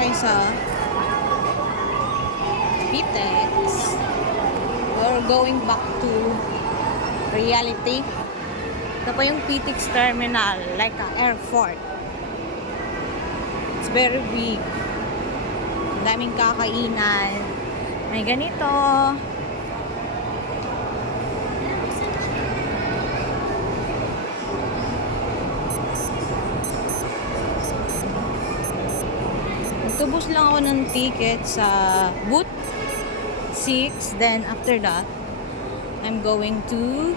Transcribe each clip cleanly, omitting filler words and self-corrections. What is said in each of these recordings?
tayo sa Pitex. We're going back to reality. Ito po yung Pitex terminal, like a airport. It's very big. Daming kakainan. May ganito. Tubos lang ako ng ticket sa booth 6. Then after that, I'm going to,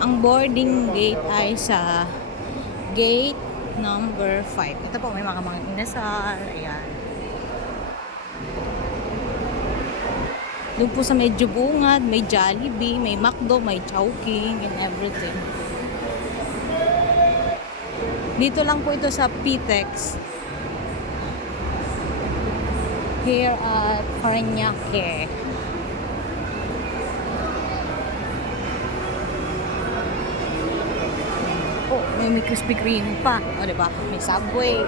ang boarding gate ay sa gate number 5. Ito po, may mga inasal. Ayan. Doon po sa medyo bungad, may Jollibee, may McDo, may Chowking, and everything. Dito lang po ito sa Pitex. Here at Parañaque. Oh, may Krispy Kreme pa. O, diba? May Subway.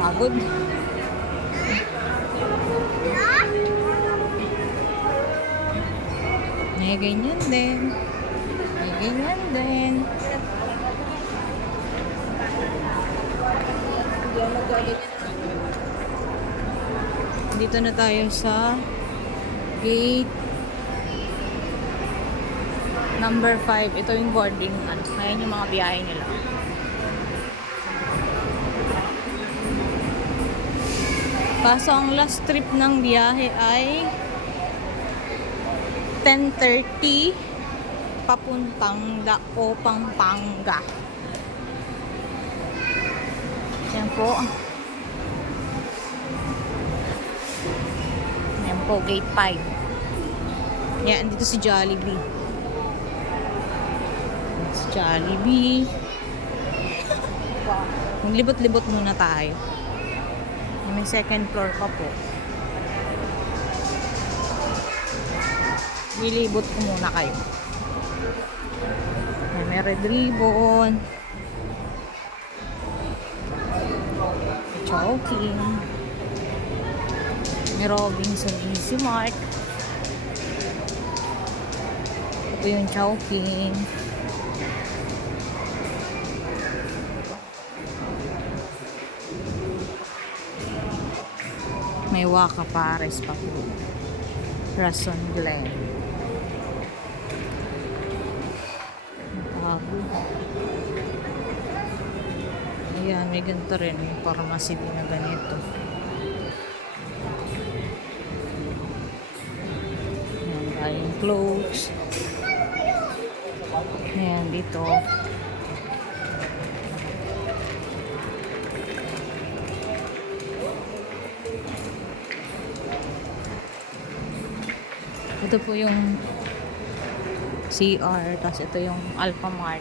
Pagod. May ganyan din. May ganyan din. Dito na tayo sa gate number 5. Ito yung boarding. Ayan yung mga biyahe nila. Kaso ang last trip ng biyahe ay 10:30 papuntang Dao, Pampanga. Yan po. Yan po, gate 5. Yan, dito si Jollibee. Si Jollibee. Maglibot-libot muna tayo. May second floor pa po. Wilibot ko muna kayo. May Red Ribbon. Chowking. May Robinson Easy Mart. Ito yung Chowking. May Waka Pares pa po. Rason Glen. Ayan, may ganito rin. May pharmacy din na ganito. Ayan, buying clothes. Ayan, dito. Ito po yung CR, tapos ito yung Alphamart.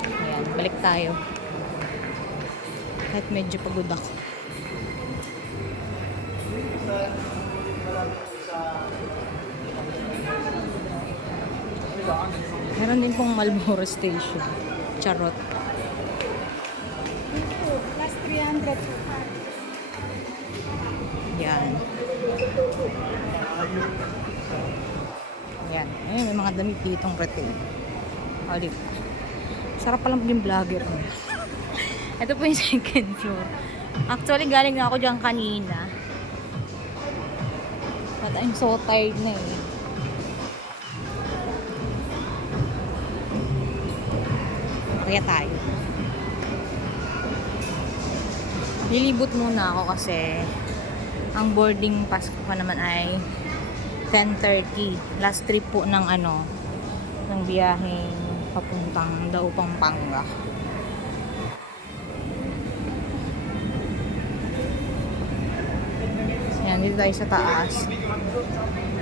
Ayan, balik tayo. Kahit medyo pagod ako. Meron din pong Malboro Station. Charot. Plus 300. Yan. Ayan. Ayun, may mga damit ditong retail. Olive. Sarap palang yung vlogger. Ito po yung second floor. Actually, galing na ako dyan kanina. But I'm so tired na eh. Kaya tayo. Lilibot muna ako kasi ang boarding pass ko pa naman ay 10:30. Last trip po ng ng biyaheng papuntang Dao, Pampanga. Yan, dito tayo sa taas.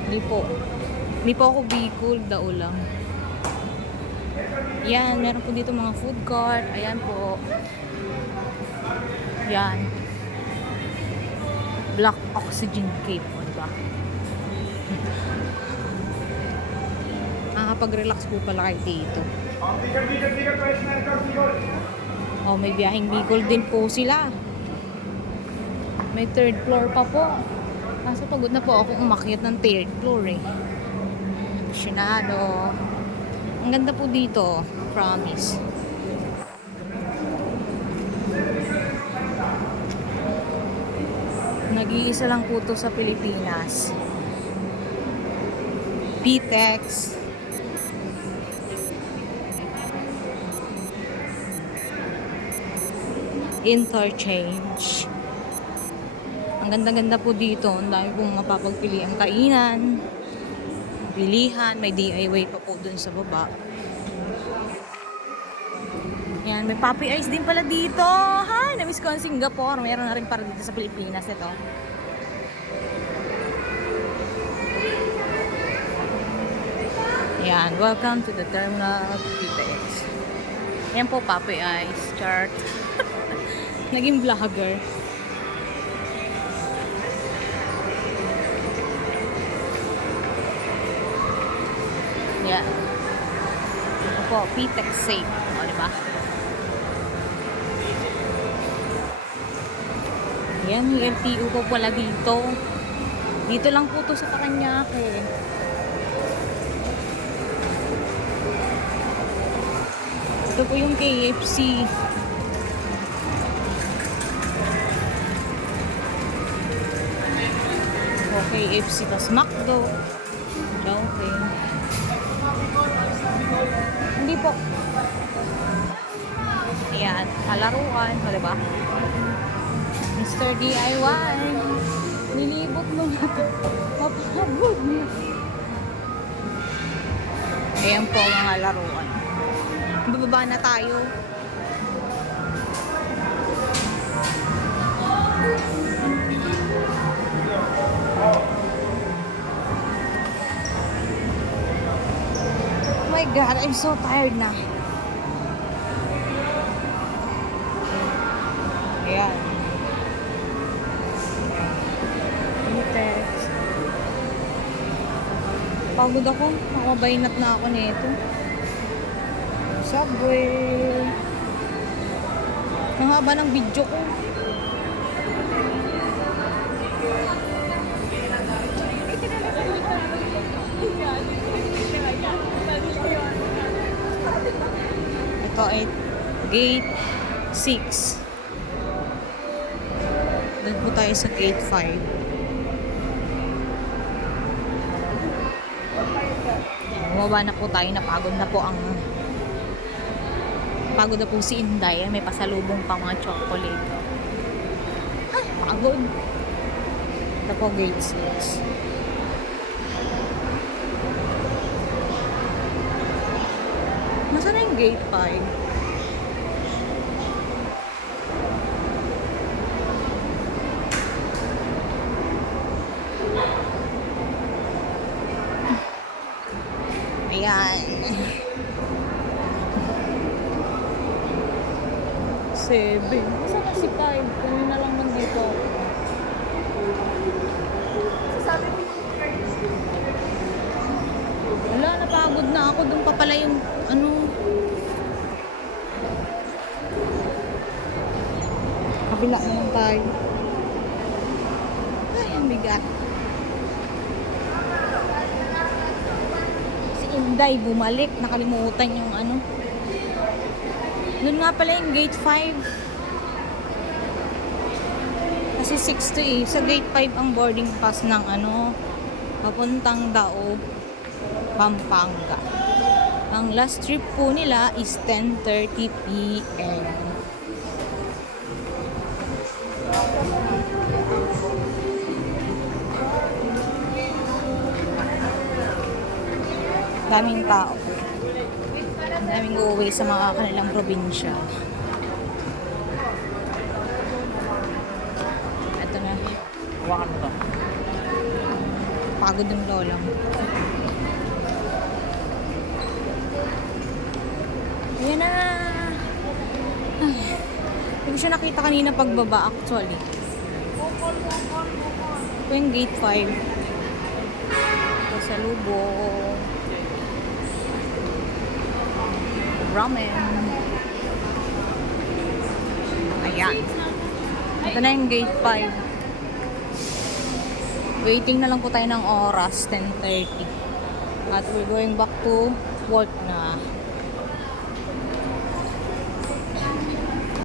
Hindi po ako Bicol, Dao lang. Yan, meron po dito mga food court. Ayan po. Yan. Black Oxygen Cave, diba? makakapag-relax po pala kayo dito. Oh, may biyaheng Bicol din po sila. May third floor pa po. Kaso pagod na po ako umakyat ng third floor eh. Aficionado. Ang ganda po dito. Promise. Nag-iisa lang po to sa Pilipinas. Pitex. Interchange. Ang ganda-ganda po dito. Ang dami pong mapapagpili ang kainan. Bilihan. May DIY pa po dun sa baba. Yan. May puppy eyes din pala dito. Hi! Na-miss ko ang Singapore. Mayroon na rin para dito sa Pilipinas ito. Yan. Welcome to the terminal PTX. Yan po, puppy eyes. Chart. Naging vlogger. Yeah. Ito po, PTEX safe. O, diba? Yan, LTO po pala dito. Dito lang po to sa Paranaque. Ito po yung KFC. O, KFC, tas McDo. Okay. Hindi po. Ayan, palaruan. O, diba? Mr. DIY. Nilibot mo na ito. Mapapagod mo. Ayan po mga laruan. Bababa na tayo. Oh my God, I'm so tired na. Ayan. Text. Pagod ako. Makabainat na ako nito. Subway. Ang haba ng video ko. Ito ay Gate 6. Doon po tayo sa Gate 5. Bumaba na po tayo. Napagod na po ang pagod na po si Inday. May pasalubong pa mga chocolate. Ay, pagod. Ito po Gate 6. Nasaan na yung Gate 5? Ayan. 7. Saan na si 5? Kunin na lang nandito. Wala, napagod na ako. Doon pa pala yung ano. Kabila naman tayo. Ay, ang bigat. Inday bumalik, nakalimutan yung ano. Doon nga pala yung Gate 5. Kasi 6 to eh. Sa Gate 5 ang boarding pass ng ano, papuntang Daob, Pampanga. Ang last trip po nila is 10:30 p.m. Daming tao. Daming uuwi sa mga kanilang probinsya. Ito na. Hawakan mo to. Pagod ng lola mo. Ayan na. Ay, hindi ko siya nakita kanina pagbaba actually. Ito yung Gate 5. Ito sa Lubong. ramen. Ayan. Ito na yung gate 5. Waiting na lang po tayo ng oras, 10:30. At we're going back to work na.